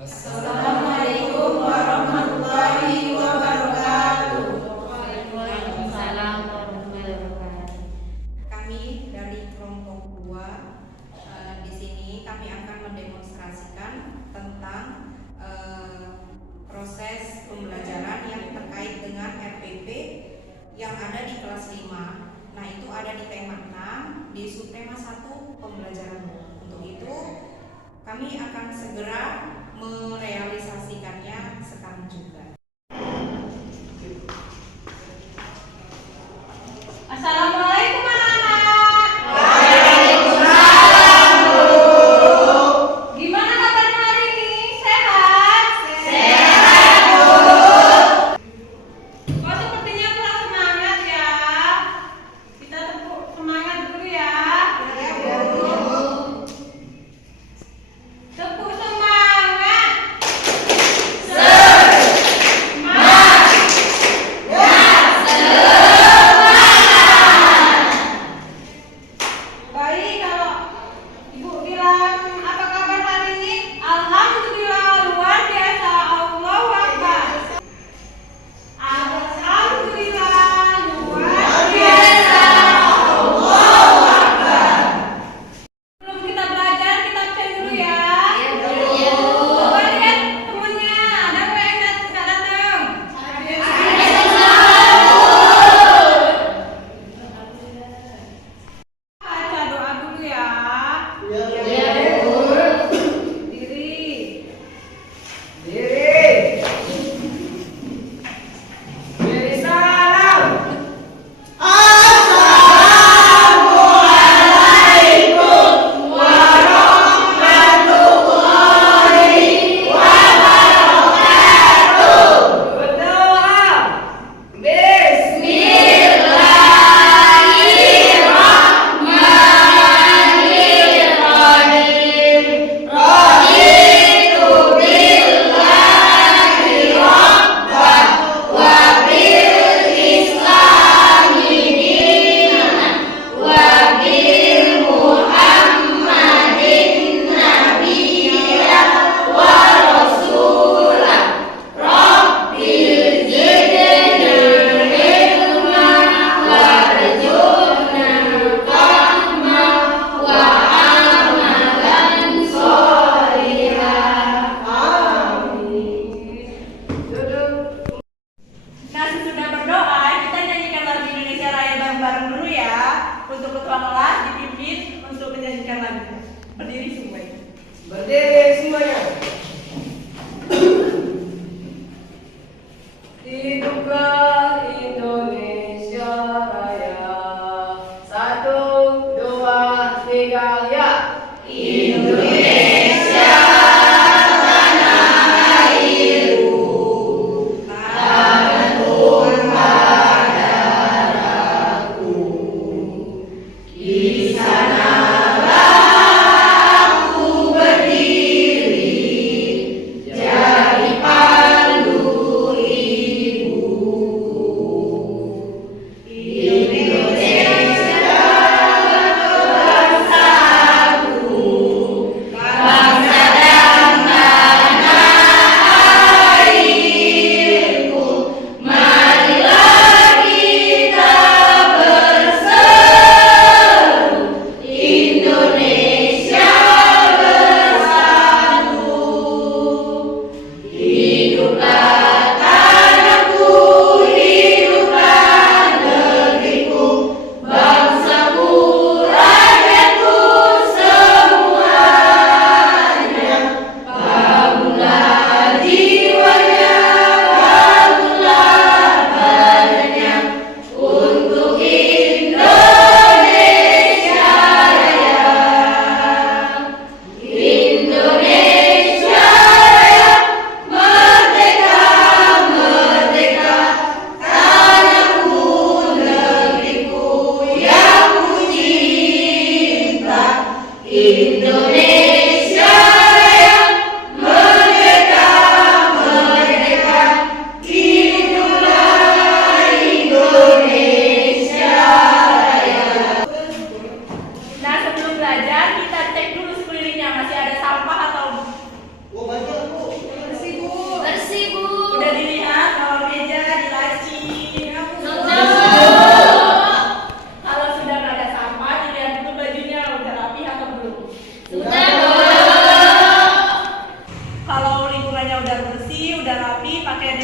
Assalamualaikum warahmatullahi wabarakatuh. Waalaikumsalam warahmatullahi wabarakatuh. Kami dari kelompok 2 di sini kami akan mendemonstrasikan tentang proses pembelajaran yang terkait dengan RPP yang ada di kelas 5. Nah, itu ada di tema 6 di subtema 1 pembelajaran. Untuk itu kami akan segera merealisasikannya sekarang juga. Assalamualaikum anak-anak. Waalaikumsalam, Bu. Gimana kabarnya hari ini? Sehat? Sehat, Bu. Kok sepertinya kurang semangat ya? Kita tepuk semangat dulu ya. Ya, Bu. Tepuk semangat.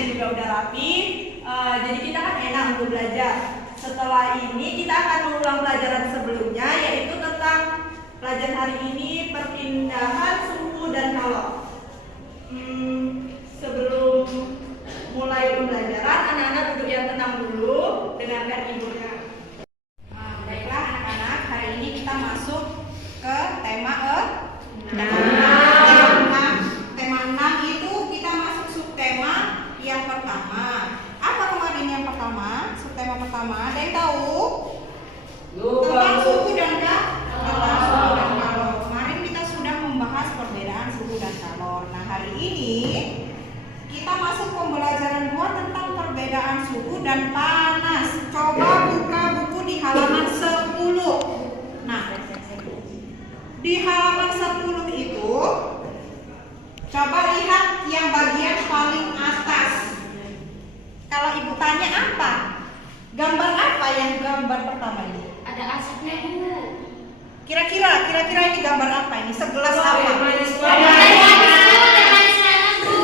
juga udah rapi. Jadi kita kan enak untuk belajar. Setelah ini kita akan mengulang pelajaran sebelumnya, yaitu tentang pelajaran hari ini perpindahan suhu dan kalor. Sebelum mulai pembelajaran, anak-anak duduk yang tenang dulu, dengarkan ibunya. Baiklah anak-anak, hari ini kita masuk ke tema tema 6 itu kita masuk subtema yang pertama. Apa kemarin yang pertama? Subtema pertama, ada yang tahu? Tentang suhu dan kalor. Kemarin kita sudah membahas perbedaan suhu dan kalor. Nah, hari ini kita masuk pembelajaran 2 tentang perbedaan suhu dan panas. Coba buka buku di halaman 10. Nah, di halaman 10 itu coba lihat yang bagian paling atas. Kalau ibu tanya apa? Gambar apa yang gambar pertama ini? Ada asapnya, Bu. Kira-kira ini gambar apa ini? Segelas apa?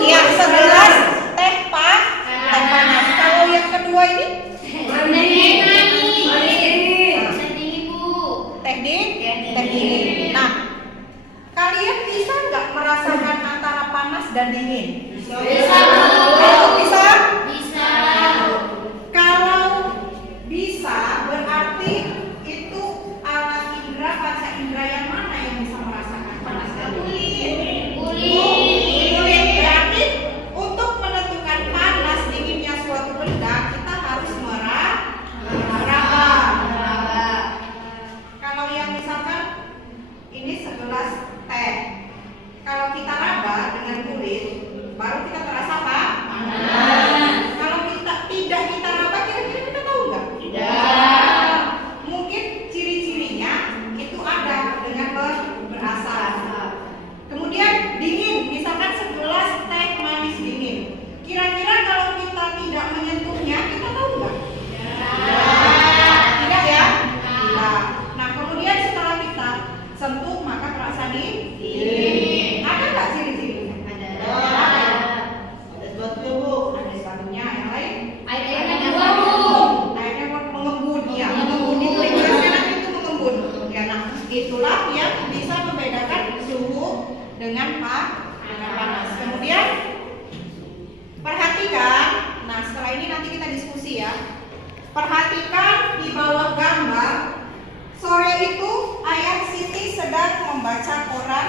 Iya, segelas teh panas. Kalau yang kedua ini? Teh dingin. Nah, kalian bisa nggak merasakan antara panas dan dingin? Bisa. Kalau bisa, berarti itu alat indera panca indera yang mana yang bisa merasakan panas dan dingin? Kulit. Berarti untuk menentukan panas dinginnya suatu benda kita harus meraba. Kalau yang misalkan ini segelas teh, kalau kita raba dengan kulit, baru kita terasa apa? Panas. Kalau tidak kita raba, kira-kira kita tahu nggak? Tidak. Mungkin ciri-cirinya itu ada dengan berasap. Kemudian dingin, misalkan segelas teh manis dingin. Kira-kira kalau kita tidak menyentuhnya, kita tahu nggak? Tidak ya? Tidak. Nah, kemudian setelah kita sentuh, maka terasa dingin. Ada nggak ciri-cirinya? Ada. Ada sepatunya. Yang lain? Airnya mengembun. Ya, mengembun itu jelaskan itu mengembun. Ya, nah itulah yang bisa membedakan suhu dengan panas. Kemudian perhatikan. Nah, setelah ini nanti kita diskusi ya. Perhatikan di bawah gambar. Sore itu ayah Siti sedang membaca koran.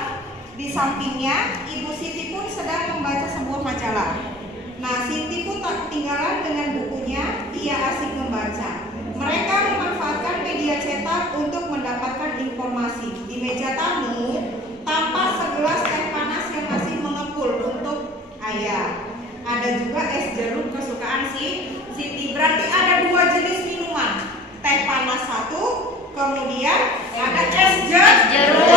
Di sampingnya Ibu Siti pun sedang membaca sebuah majalah. Nah, Siti pun tak ketinggalan dengan bukunya. Ia asik membaca. Mereka memanfaatkan media cetak untuk mendapatkan informasi. Di meja tamu tampak segelas teh panas yang masih mengepul untuk ayah. Ada juga es jeruk kesukaan Siti. Berarti ada 2 jenis minuman. Teh panas 1, kemudian ada es jeruk.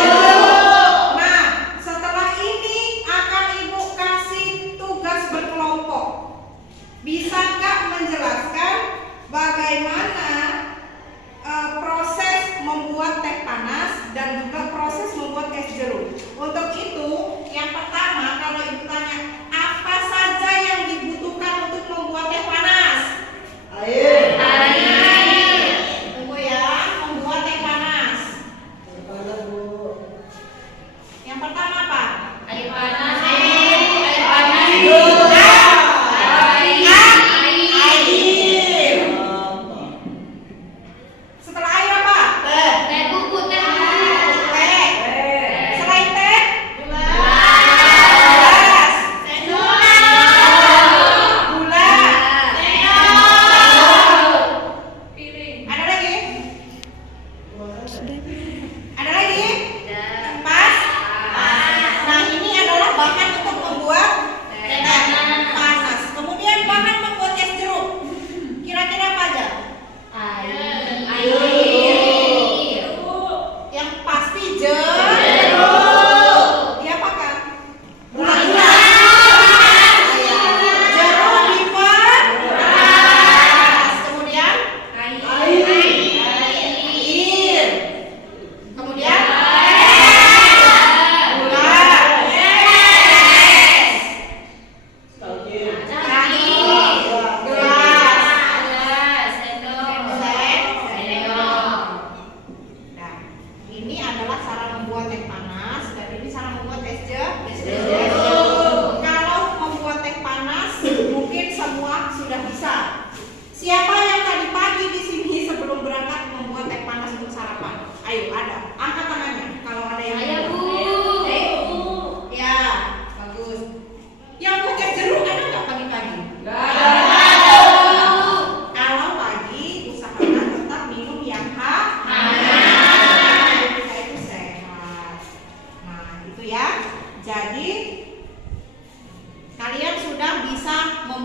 Nah, setelah ini akan Ibu kasih tugas berkelompok. Bisa nggak menjelaskan bagaimana proses membuat teh panas dan juga proses membuat es jeruk? Untuk itu, yang pertama kalau Ibu tanya apa saja yang dibutuhkan untuk membuat teh panas? Air. Tunggu ya, membuat teh panas.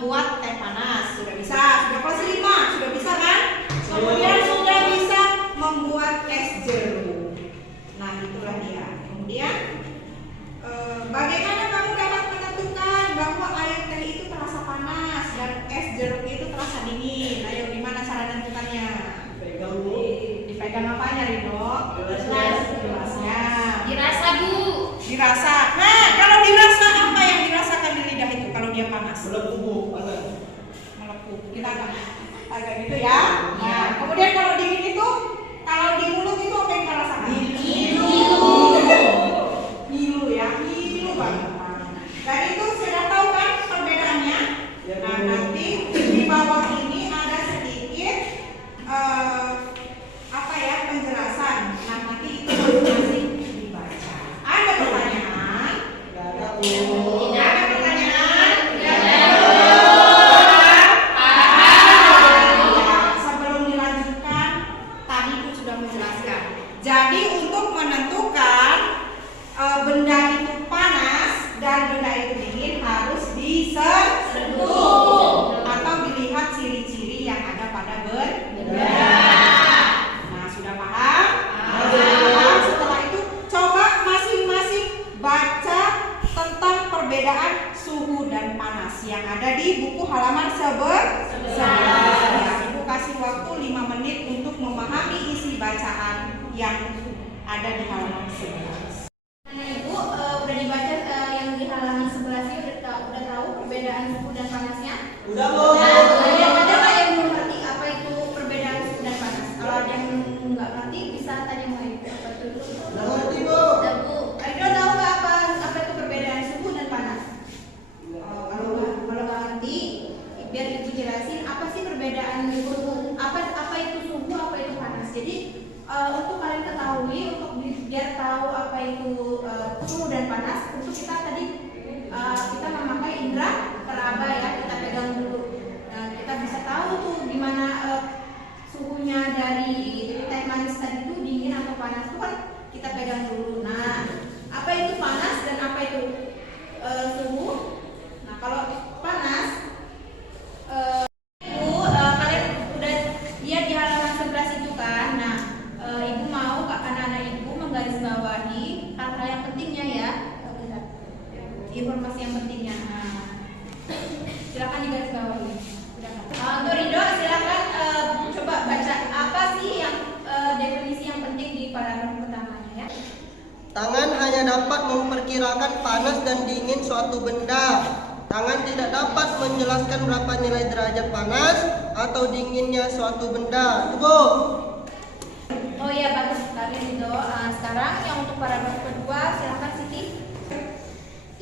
membuat teh panas. Sudah bisa, sudah kelas 5, sudah bisa kan? Kemudian sudah bisa membuat es jeruk. Nah, itulah dia. Kemudian bagaimana kamu dapat menentukan bahwa air teh itu terasa panas dan es jeruk itu terasa dingin? Ayo, gimana cara menentukannya? Dipegang apanya, Rino? Gelasnya. Dirasa, Bu. Dirasa. Nah, kalau dirasa apa yang dirasakan di lidah itu kalau dia panas? Melepuh. Melepuh. Kita agak gitu ya. Nah, kemudian kalau dingin itu, kalau di mulut itu apa yang kita rasakan? Ngilu ya, ngilu banget. Dan itu sudah tahu kan perbedaannya? Nah, nanti di bawah ini ada sedikit apa ya, penjelasan. Nah, nanti itu masing-masing dibaca. Ada pertanyaan? Tidak ada pertanyaan? Sebelum dilanjutkan, tadi itu sudah menjelaskan. Jadi untuk menentukan benda itu panas dan benda itu dingin harus disentuh atau dilihat ciri-ciri yang ada pada benda. Nah, sudah paham? Paham. Setelah itu coba masing-masing baca tentang perbedaan suhu dan panas yang ada di buku halaman 11. Ibu kasih waktu 5 menit untuk memahami isi bacaan yang ada di halaman 11. Ibu udah dibaca yang di halaman 11 ini udah tahu perbedaan suhu dan panasnya? Udah, Bu. Ada nggak yang belum ngerti apa itu perbedaan suhu dan panas? Kalau ada yang nggak ngerti bisa tanya mau ibu apa itu? Udah ngerti, Bu. Udah, Bu. Ayo tahu nggak apa itu perbedaan suhu dan panas? Kalau nggak ngerti, biar ibu jelasin apa sih perbedaan suhu, apa itu suhu, apa itu panas. Jadi untuk kalian ketahui, untuk biar tahu apa itu suhu dan panas, untuk kita tadi kita memakai indera peraba ya, kita pegang dulu. Kita bisa tahu tuh gimana suhunya dari teh manis tadi itu dingin atau panas tuh kan kita pegang dulu. Nah, apa itu panas dan apa itu suhu? Nah, kalau panas kalian udah lihat di halaman 11 itu kan. Nah, ibu mau anak-anak ibu menggarisbawahi hal-hal yang pentingnya ya, informasi yang pentingnya. Nah, silakan digarisbawahi. Untuk Ridho silakan coba baca apa sih yang definisi yang penting di paragraf pertamanya ya. Tangan hanya dapat memperkirakan panas dan dingin suatu benda. Tangan tidak dapat menjelaskan berapa nilai derajat panas atau dinginnya suatu benda. Itu, Bu. Oh iya, bagus sekali Ridho. Sekarang yang untuk paragraf kedua silakan Siti.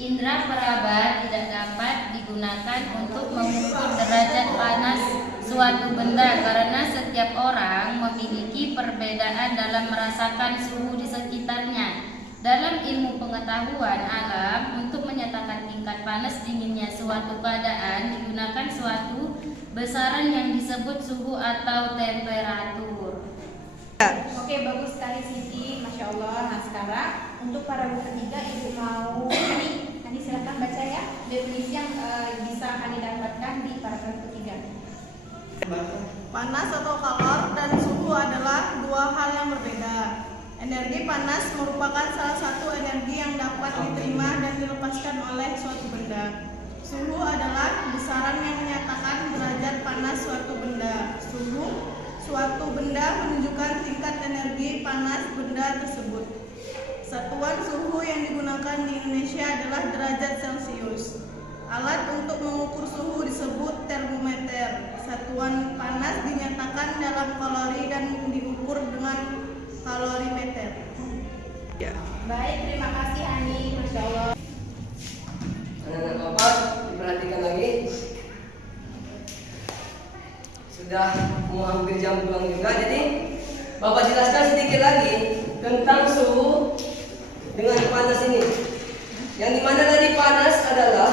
Indera peraba tidak dapat digunakan untuk mengukur derajat panas suatu benda karena setiap orang memiliki perbedaan dalam merasakan suhu di sekitarnya. Dalam ilmu pengetahuan alam, untuk menyatakan tingkat panas dinginnya suatu keadaan digunakan suatu besaran yang disebut suhu atau temperatur. Oke, bagus sekali Siti, Masya Allah. Nah sekarang untuk paragraf ketiga ibu mau Hani silakan baca ya definisi yang bisa Hani dapatkan di paragraf ketiga. Panas atau kalor dan suhu adalah dua hal yang berbeda. Energi panas merupakan salah satu energi yang dapat diterima dan dilepaskan oleh suatu benda. Suhu adalah besaran yang menyatakan derajat panas suatu benda. Suhu suatu benda menunjukkan tingkat energi panas benda tersebut. Satuan suhu yang digunakan di Indonesia adalah derajat Celcius. Alat untuk mengukur suhu disebut termometer. Satuan panas dinyatakan dalam kalori dan diukur dengan kalorimeter. Ya. Baik, terima kasih Hani, Masya Allah. Anak-anak Bapak, diperhatikan lagi. Sudah mau hampir jam pulang juga, jadi Bapak jelaskan sedikit lagi tentang suhu dengan panas ini. Yang dimana tadi panas adalah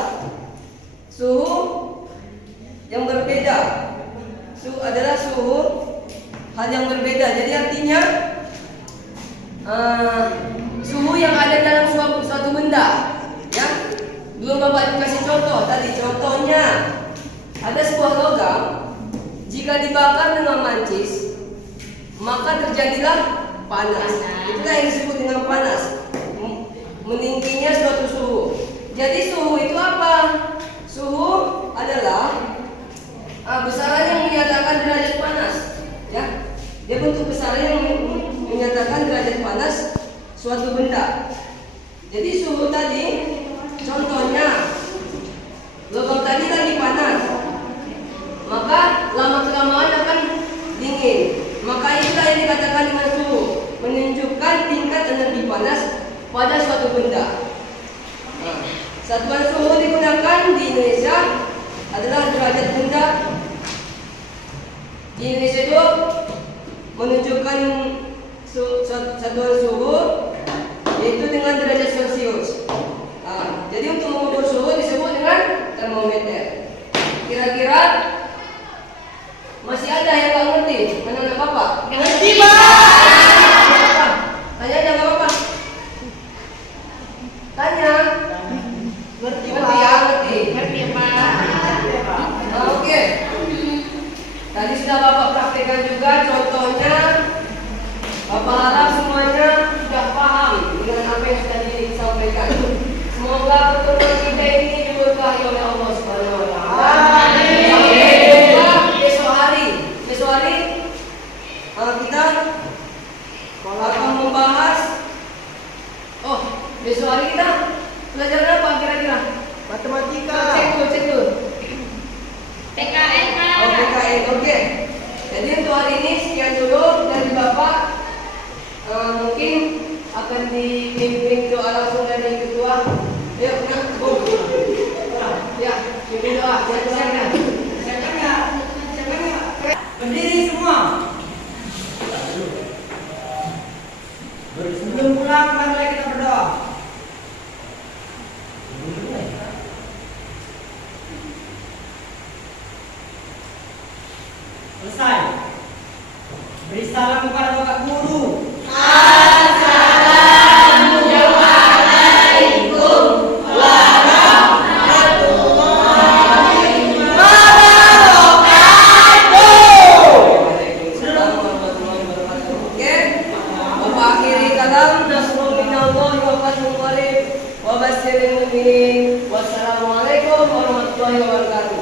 suhu yang berbeda. Suhu adalah suhu hal yang berbeda. Jadi artinya suhu yang ada dalam suatu benda, ya. Belum Bapak kasih contoh tadi. Contohnya ada sebuah logam, jika dibakar dengan mancis, maka terjadilah panas. Itulah yang disebut dengan panas. Meningginya suatu suhu. Jadi suhu itu apa? Suhu adalah besaran yang menyatakan derajat panas. Ya, dia bentuk besaran yang menyatakan derajat panas suatu benda. Jadi suhu tadi, contohnya logam tadi lagi panas, maka lama kelamaan akan dingin. Maka itulah yang dikatakan dengan suhu, menunjukkan tingkat energi panas pada suatu benda. Nah, satuan suhu digunakan di Indonesia adalah derajat benda. Di Indonesia itu menunjukkan satuan suhu yaitu dengan derajat Celcius. Jadi untuk mengukur suhu disebut dengan termometer. Kira-kira masih ada yang nggak ngerti? Anak-anak bapak? Ngerti, Pak. Tanya aja nggak apa-apa. Tanya. Ngerti, Ngerti ya? Ngerti. Ngerti, Pak. Oke. Tadi sudah bapak praktekkan juga contohnya. Bapak harap semuanya sudah paham dengan apa yang sudah disampaikan. Semoga pertemuan kita ini diberkahi oleh Allah Subhanahu wa taala. Amin. Besok hari kita akan membahas. Besok hari kita pelajaran apa kira-kira? Matematika. Cek dulu. PKN Kak. PKN, oke. Jadi untuk hari ini sekian dulu dari Bapak. Mungkin akan dipimpin doa langsung dari ketua. Ayo, ya, pimpin doa. Silakan. Berdiri semua. Sebelum pulang, mari kita berdoa. Selesai. Beri salam kepada Bapak Guru. Waalaikumsalam warahmatullahi wabarakatuh. Oke. Bapak akhiri kalam nasrul minallahi wa fathun qarib wa basyiril mu'minin. Wassalamualaikum warahmatullahi wabarakatuh.